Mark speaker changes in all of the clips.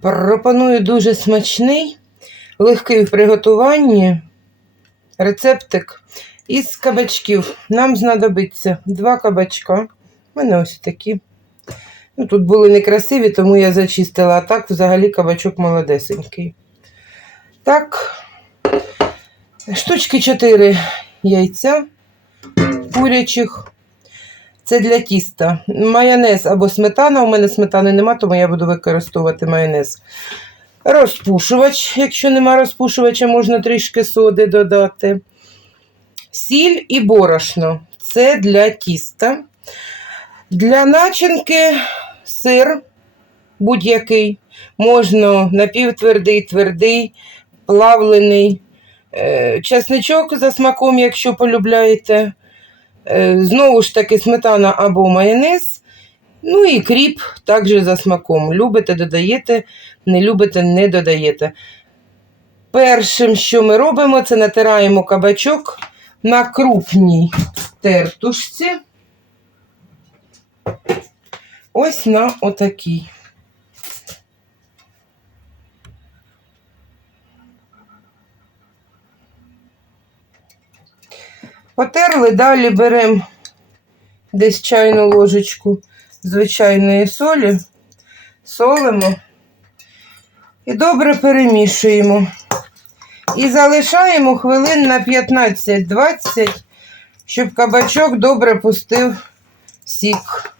Speaker 1: Пропоную дуже смачний, легкий в приготуванні рецептик із кабачків. Нам знадобиться два кабачка. У мене ось такі. Ну, тут були некрасиві, тому я зачистила, а так взагалі кабачок молодесенький. Так, штучки 4 яйця курячих. Це для тіста. Майонез або сметана. У мене сметани нема, тому я буду використовувати майонез. Розпушувач. Якщо нема розпушувача, можна трішки соди додати. Сіль і борошно. Це для тіста. Для начинки сир будь-який. Можна напівтвердий, твердий, плавлений. Е, Часничок за смаком, якщо полюбляєте. Е, Знову ж таки, сметана або майонез. Ну і кріп також за смаком. Любите, додаєте, не любите, не додаєте. Першим, що ми робимо, це натираємо кабачок на крупній тертушці. Ось на отакій. Потерли, далі беремо десь чайну ложечку звичайної солі, солимо і добре перемішуємо. І залишаємо хвилин на 15-20, щоб кабачок добре пустив сік.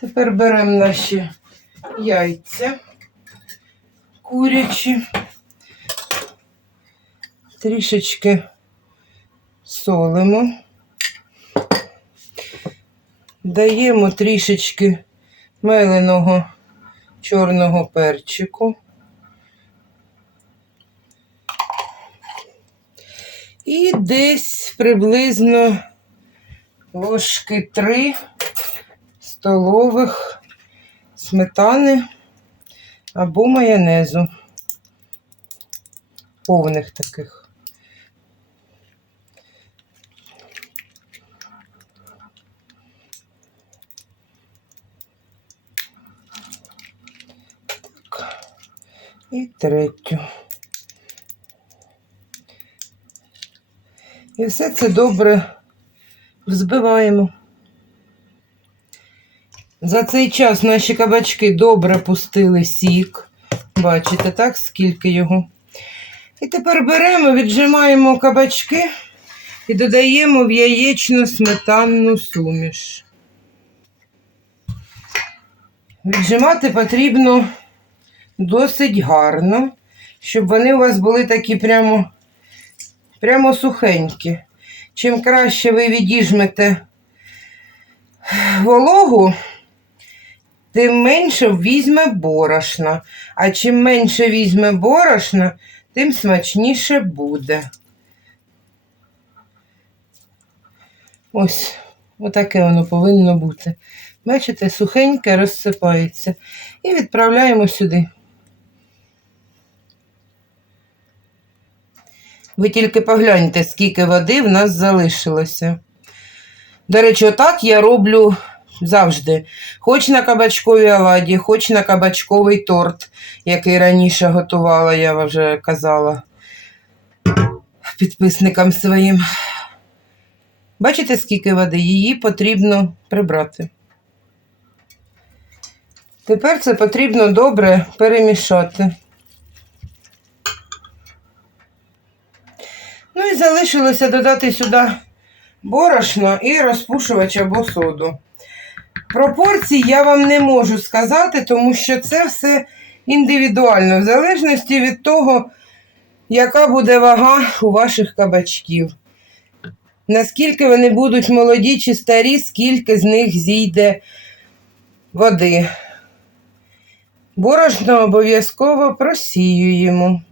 Speaker 1: Тепер беремо наші яйця курячі, трішечки солимо, даємо трішечки меленого чорного перчику. І десь приблизно ложки 3 столових сметани або майонезу. Повних таких. Так. І третю. І все це добре взбиваємо. За цей час наші кабачки добре пустили сік. Бачите, так, скільки його. І тепер беремо, віджимаємо кабачки і додаємо в яєчну сметанну суміш. Віджимати потрібно досить гарно, щоб вони у вас були такі прямо, прямо сухенькі. Чим краще ви відіжмете вологу, тим менше візьме борошна. А чим менше візьме борошна, тим смачніше буде. Ось, отаке воно повинно бути. Бачите, сухеньке розсипається. І відправляємо сюди. Ви тільки погляньте, скільки води в нас залишилося. До речі, отак я роблю завжди. Хоч на кабачковій оладі, хоч на кабачковий торт, який раніше готувала, я вже казала підписникам своїм. Бачите, скільки води? Її потрібно прибрати. Тепер це потрібно добре перемішати. Ну і залишилося додати сюди борошно і розпушувач або соду. Пропорції я вам не можу сказати, тому що це все індивідуально, в залежності від того, яка буде вага у ваших кабачків. Наскільки вони будуть молоді чи старі, скільки з них зійде води. Борошно обов'язково просіюємо.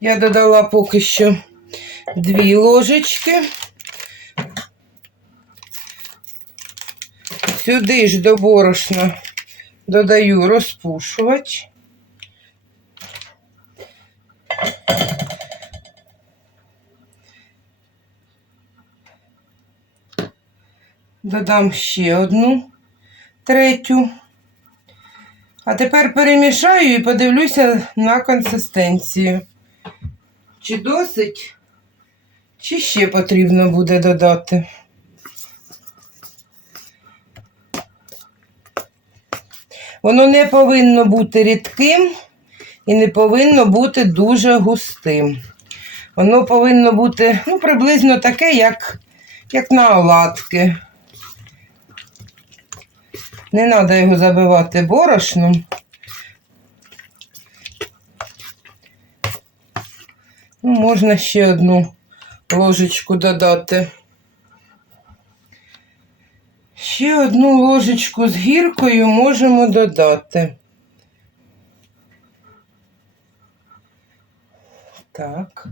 Speaker 1: Я додала поки що дві ложечки. Сюди ж до борошна додаю розпушувач. Додам ще одну третю. А тепер перемішаю і подивлюся на консистенцію. Чи досить, чи ще потрібно буде додати. Воно не повинно бути рідким і не повинно бути дуже густим. Воно повинно бути ну, приблизно таке, як, як на оладки. Не треба його забивати борошном. Ну, можна ще одну ложечку додати. Ще одну ложечку з гіркою можемо додати. Так.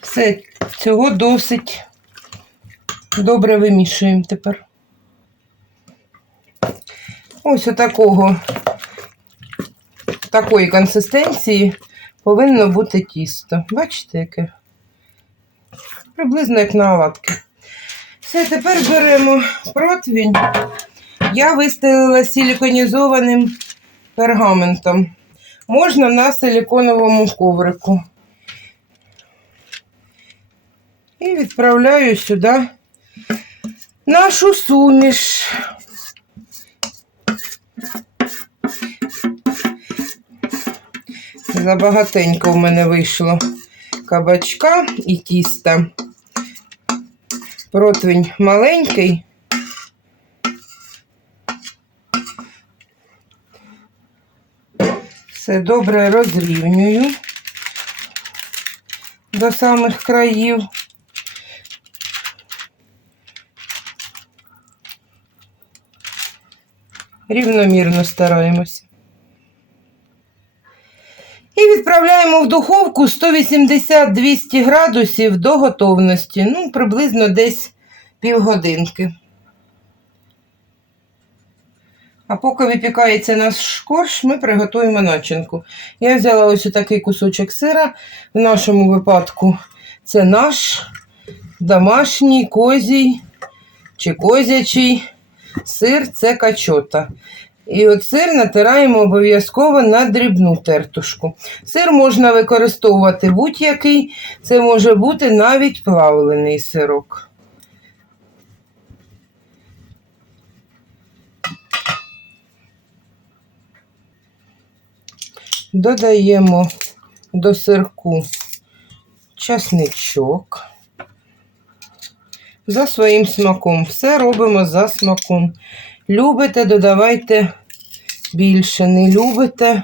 Speaker 1: Все, цього досить добре вимішуємо тепер. Ось отакого, такої консистенції повинно бути тісто. Бачите, яке? Приблизно як на оладки. Все, тепер беремо противень. Я вистелила силіконізованим пергаментом. Можна на силіконовому коврику. І відправляю сюди нашу суміш. Забагатенько в мене вийшло кабачка і тіста. Противень маленький. Все добре розрівнюю до самих країв. Рівномірно стараємося. І відправляємо в духовку 180-200 градусів до готовності. Ну, приблизно десь півгодинки. А поки випікається наш корж, ми приготуємо начинку. Я взяла ось такий кусочок сира. В нашому випадку це наш домашній козій чи козячий сир це качота. І от сир натираємо обов'язково на дрібну тертушку. Сир можна використовувати будь-який, це може бути навіть плавлений сирок. Додаємо до сирку часничок. За своїм смаком. Все робимо за смаком. Любите, додавайте більше, не любите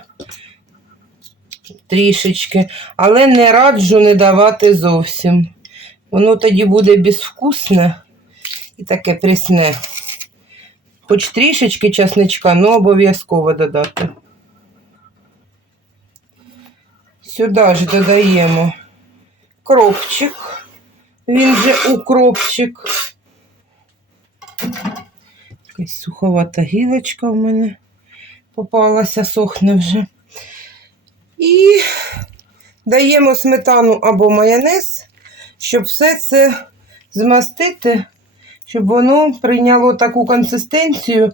Speaker 1: трішечки, але не раджу не давати зовсім. Воно тоді буде безвкусне і таке прісне. Хоч трішечки часничка, але обов'язково додати. Сюди ж додаємо кропчик. Він же укропчик. Якась суховата гілочка в мене попалася, сохне вже. І даємо сметану або майонез, щоб все це змастити, щоб воно прийняло таку консистенцію,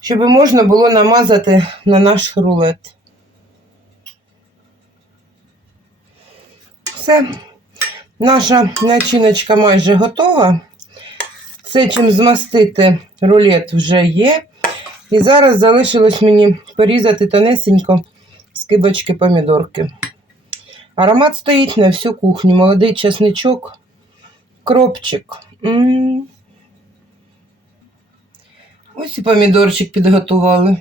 Speaker 1: щоб можна було намазати на наш рулет. Все. Наша начиночка майже готова. Все, чим змастити рулет вже є. І зараз залишилось мені порізати тонесенько скибочки помідорки. Аромат стоїть на всю кухню. Молодий часничок, кропчик. М -м -м. Ось і помідорчик підготували.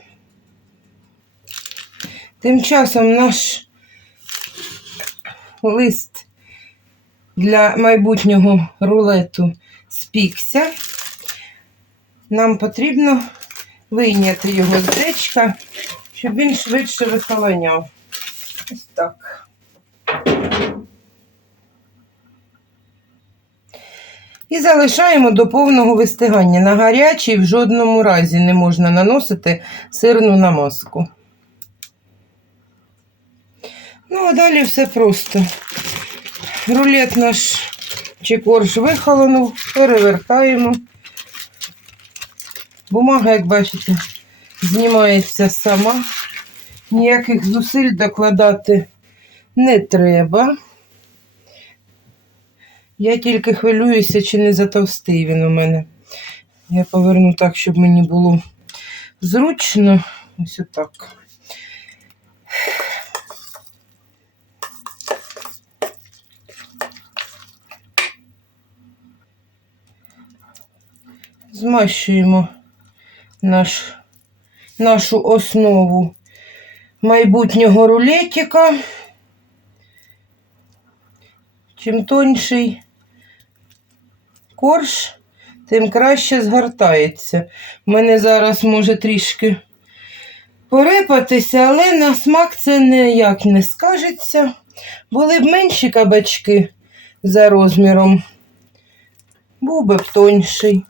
Speaker 1: Тим часом наш лист для майбутнього рулету спікся. Нам потрібно вийняти його з гречка щоб він швидше вихолоняв. Ось так. І залишаємо до повного вистигання. На гарячий в жодному разі не можна наносити сирну намазку. Ну, а далі все просто. Рулет наш чи корж вихолонув, перевертаємо. Бумага, як бачите, знімається сама. Ніяких зусиль докладати не треба. Я тільки хвилююся, чи не затовстий він у мене. Я поверну так, щоб мені було зручно. Ось отак. Змащуємо наш, нашу основу майбутнього рулетика. Чим тонший корж, тим краще згортається. У мене зараз може трішки порипатися, але на смак це ніяк не скажеться. Були б менші кабачки за розміром, був би б тонший.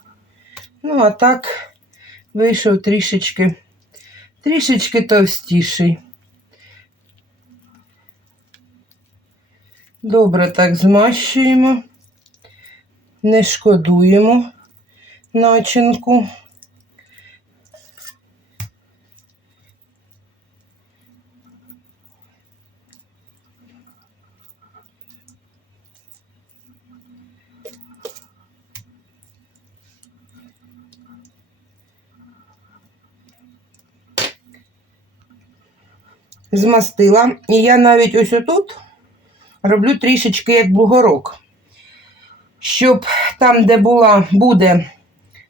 Speaker 1: Ну, а так вийшов трішечки, трішечки товстіший. Добре так змащуємо, не шкодуємо начинку. Змастила. І я навіть ось отут роблю трішечки як бугорок, щоб там, де була, буде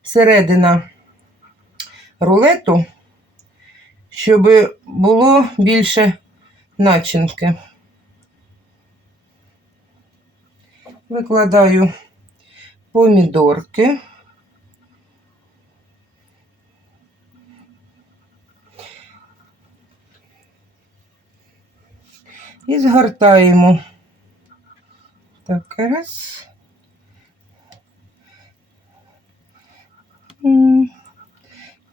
Speaker 1: середина рулету, щоб було більше начинки. Викладаю помідорки. І згортаємо. Так, раз.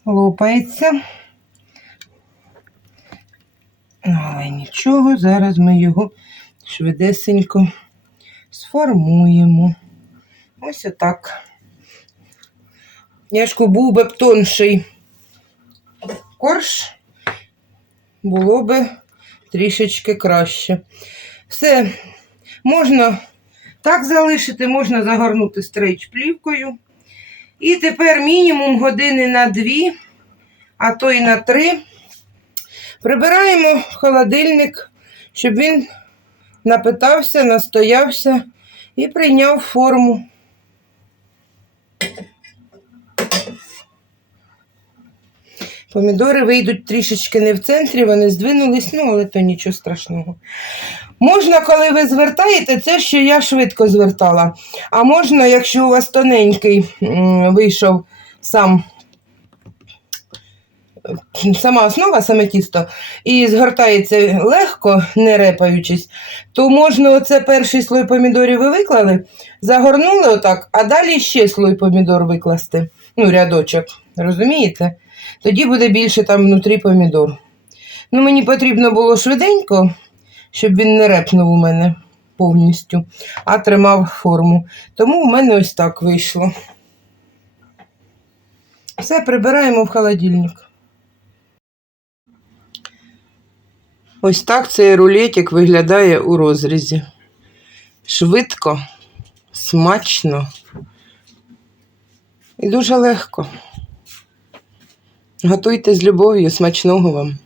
Speaker 1: Лопається. Ну, Але нічого, зараз ми його швидесенько сформуємо. Ось отак. Я ж був би тонший корж, було би трішечки краще. Все, можна так залишити, можна загорнути стрейч плівкою. І тепер мінімум години на дві, а то і на три. Прибираємо холодильник, щоб він напитався, настоявся і прийняв форму. Помідори вийдуть трішечки не в центрі, вони здвинулись, ну, але то нічого страшного. Можна, коли ви звертаєте, це що я швидко звертала. А можна, якщо у вас тоненький вийшов сам, сама основа, саме тісто, і згортається легко, не репаючись, то можна оце перший слой помідорів ви виклали, загорнули отак, а далі ще слой помідор викласти. Ну, рядочок. Розумієте? Тоді буде більше там внутрі помідор. Ну, мені потрібно було швиденько, щоб він не репнув у мене повністю, а тримав форму. Тому у мене ось так вийшло. Все прибираємо в холодильник. Ось так цей рулетик виглядає у розрізі. Швидко, смачно і дуже легко. Готуйте з любов'ю, смачного вам!